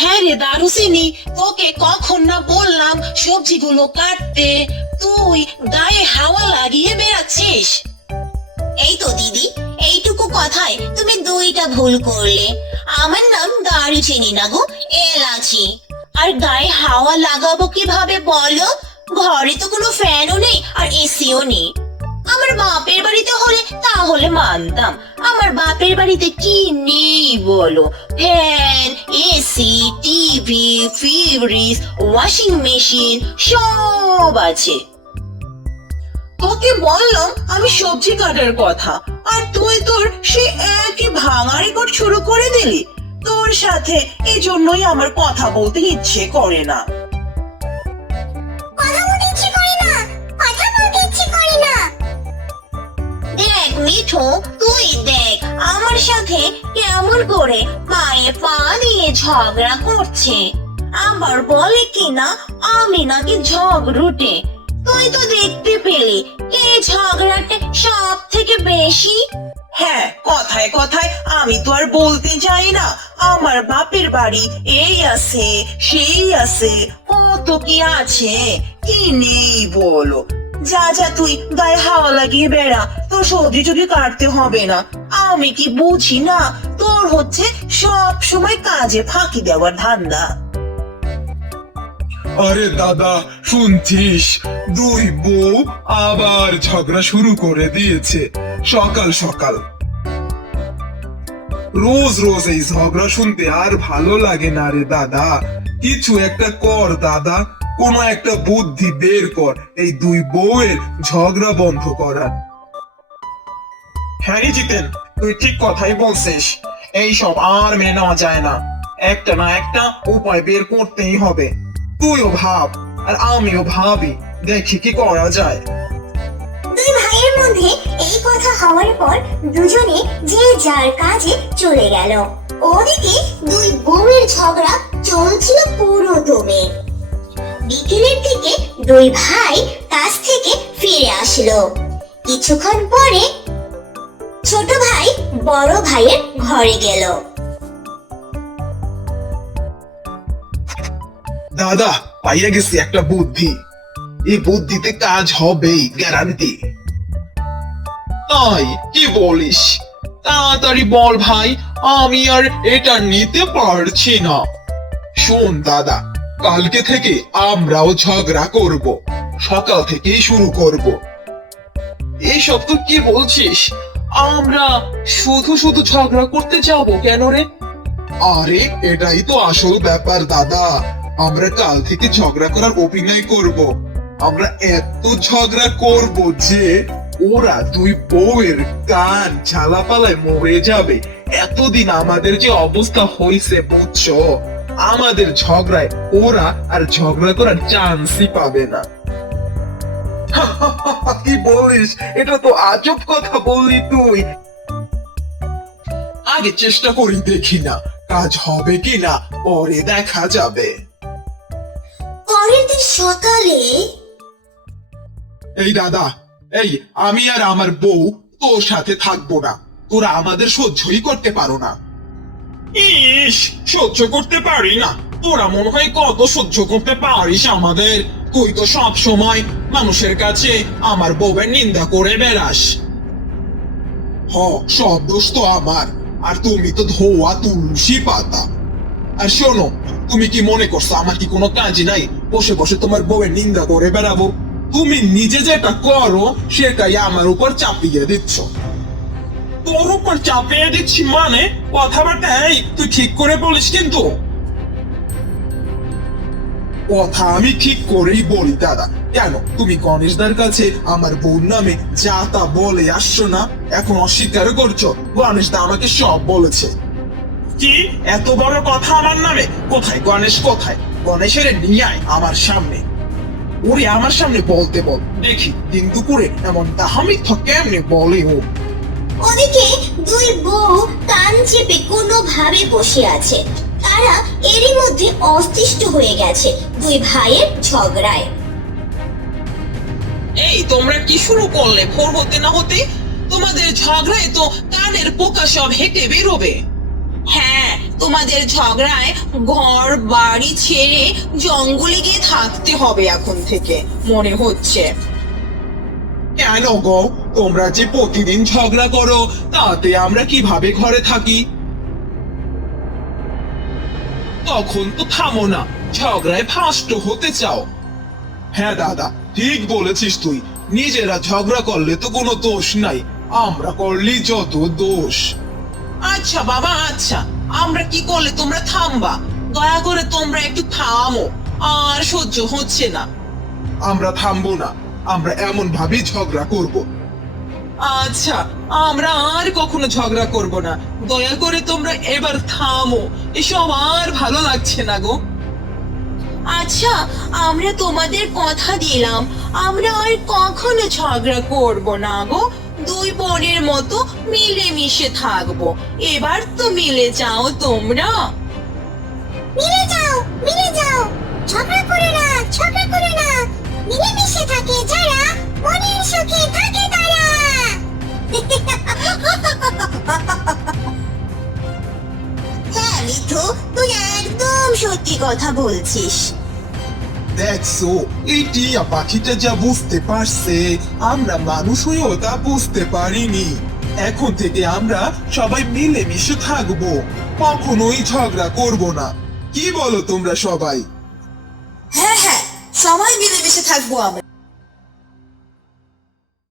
হ্যাঁ রে দারুচিনি, তোকে কখন না বললাম সবজিগুলো কাটতে, তুই গায়ে হাওয়া লাগিয়ে বেড়াচ্ছিস। এই তো দিদি, এইটুকু কথায় তুমি দুইটা ভুল করলে। আমার নাম দারুচিনি না গো, এলাচি। আর গায়ে হাওয়া লাগাবো কিভাবে বলো? ঘরে তো কোনো ফ্যানও নেই আর এসিও নেই। আমার বাপের বাড়িতে হলে তাহলে মানতাম। আমার বাপের বাড়িতে কি নেই বলো? Fan, AC, TV, fridge, washing machine সব আছে। তোকে বললাম আমি সবজি কাটার কথা, আর তুই তোর সে একই ভাঙা রেকর্ড শুরু করে দিলি। তোর সাথে এই জন্যই আমার কথা বলতে ইচ্ছে করে না। দেখ মিঠু, তুই দেখ আমার সাথে কেমন করে পায়ে পা দিয়ে ঝগড়া করছে। আবার বলে কিনা আমি নাকি ঝগড়ুটে। তুই তো দেখতে পেলি কে ঝগড়াটে সব থেকে বেশি। হ্যাঁ, কথায় কথায় আমি তো আর বলতে যাই না আমার বাপের বাড়ি এই আছে সেই আছে, কত কি আছে, কি নেই বলো। যা যা তুই গায়ে হাওয়া লাগিয়ে বেড়া, তোর সবজি টবজি কাটতে হবে না। আমি কি বুঝি না তোর হচ্ছে সব সময় কাজে ফাঁকি দেওয়ার ধান্দা। আরে দাদা, শুনছিস? দুই বউ আবার ঝগড়া শুরু করে দিয়েছে সকাল সকাল। রোজ রোজ এই ঝগড়া শুনতে আর ভালো লাগে না রে দাদা। কিছু একটা কর দাদা, কোনো একটা বুদ্ধি বের কর এই দুই বউয়ের ঝগড়া বন্ধ করার। হ্যাঁ রে জিতেন, তুই ঠিক কথাই বলছিস। এইসব আর মেনে নেওয়া যায় না। একটা না একটা উপায় বের করতেই হবে। তুইও ভাব আর আমিও ভাবি, দেখি কি করা যায়। দুই ভাইয়ের মধ্যে এই কথা হওয়ার পর দুজনে যে যার কাজে চলে গেল। ওদিকে দুই বউয়ের ঝগড়া চলছিল পুরো দমে। বিকেলের দিকে দুই ভাই কাজ থেকে ফিরে আসলো। কিছুক্ষণ পরে ছোট ভাই বড় ভাইয়ের ঘরে গেল। দাদা, পাইয়া গেছি একটা বুদ্ধি। এই বুদ্ধিতে কাজ হবেই, গ্যারান্টি। তাই কি বলিস? তাড়াতাড়ি বল ভাই, আমি আর এটা নিতে পারছি না। শোন দাদা, কালকে থেকে আমরাও ঝগড়া করব, সকাল থেকেই শুরু করব। এইসব তো কি বলছিস? আমরা শুধু শুধু ঝগড়া করতে যাবো কেন রে? আরে এটাই তো আসল ব্যাপার দাদা। আমরা কাল থেকে ঝগড়া করার অভিনয় করব। আমরা এত ঝগড়া করব যে ওরা দুই বউয়ের কান ঝালাপালায় মরে যাবে। এতদিন আমাদের যে অবস্থা হয়েছে বুঝছো, আমাদের ঝগড়ায় ওরা আর ঝগড়া করার চান্সই পাবে না। কি বলিস? এটা তো আজব কথা বললি তুই। আগে চেষ্টা করি, দেখি না কাজ হবে কিনা, পরে দেখা যাবে। পরের দিন সকালে এই দাদা, এই আমি আর আমার বউ তোর সাথে থাকবো না। তোরা আমাদের সহ্যই করতে পারো না। ইস, সহ্য করতে পারি না? তোরা মনে হয় কত সহ্য করতে পারিস আমাদের। তুই তো সব সময় মানুষের কাছে আমার বউয়ের নিন্দা করে বেড়াস। সব দোষ তো আমার, আর তুমি তো ধোয়া তুলসী পাতা। আর শোনো, তুমি কি মনে করছো আমার কি কোনো কাজ নাই? বসে বসে তোমার বউয়ের নিন্দা করে বেড়াবো? তুমি নিজে যেটা করো সেটাই আমার উপর চাপিয়ে দিচ্ছ। তোর উপর চাপিয়ে দিচ্ছি মানে? কথাবার্তা এই তুই ঠিক করে বলিস কিন্তু। কথা আমি ঠিক করেই বলি দাদা। কেন তুমি গণেশদার কাছে আমার বউর নামে যা তা বলে আসছো না? এখন অস্বীকার করছো? গণেশদা আমাকে সব বলেছে। কি এত বড় কথা আমার নামে? কোথায় গণেশ, কোথায়? গণেশের নিয়ে আয় আমার সামনে। ওরে আমার সামনে বলতে বল দেখি, দিন দুপুরে এমন তাহা মিথ্যা কেমনে বলে ও? ওদিকে দুই বউ কান চেপে কোনোভাবে বসে আছে। তারা এরই মধ্যে অতিষ্ঠ হয়ে গেছে দুই ভাইয়ের ঝগড়ায়। এই তোমরা কি শুরু করলে? ভোর হতে না হতে তোমাদের ঝগড়ায় তো কানের পোকা সব হেঁটে বেরোবে। হ্যাঁ, তো তোমাদের ঝগড়ায় ঘর বাড়ি ছেড়ে জঙ্গলে গিয়ে থাকতে হবে এখন থেকে মনে হচ্ছে। কেন গো, তোমরা যে প্রতিদিন ঝগড়া করো, তাতে আমরা কিভাবে ঘরে থাকি? তখন তো থামো না, ঝগড়ায় ফাঁসট হতে চাও। হ্যাঁ দাদা, ঠিক বলেছিস তুই। নিজেরা ঝগড়া করলে তো কোনো দোষ নাই, আমরা করলি যত দোষ। আচ্ছা বাবা, আচ্ছা আমরা কি করলে তোমরা থামবা? দয়া করে তোমরা একটু থামো, আর সহ্য হচ্ছে না। আমরা থামবো না, আমরা এমন ভাবে ঝগড়া করব। আচ্ছা, আমরা আর কখনো ঝগড়া করব না। দয়া করে তোমরা এবার থামো, এসব আর ভালো লাগছে না গো। আচ্ছা, আমরা তোমাদের কথা দিলাম আমরা আর কখনো ঝগড়া করব না গো। দুই বোনের মতো মিলেমিশে থাকবো। এবার তো মিলে যাও তোমরা। মিলে যাও, মিলে যাও, ঝগড়া করো না, ঝগড়া করো না। মিলেমিশে থাকে যারা, মনের সুখে থাকে তারা। হ্যাঁ মিঠু, তুই একদম সত্যি কথা বলছিস। দেখছো, এই টিয়া পাখিটা যা বুঝতে পারছে, আমরা মানুষ হয়েও তা বুঝতে পারিনি। এখন থেকে আমরা সবাই মিলেমিশে থাকবো, কখনোই ঝগড়া করব না। কি বলো তোমরা সবাই? হ্যাঁ হ্যাঁ, সবাই মিলেমিশে থাকবো আমরা।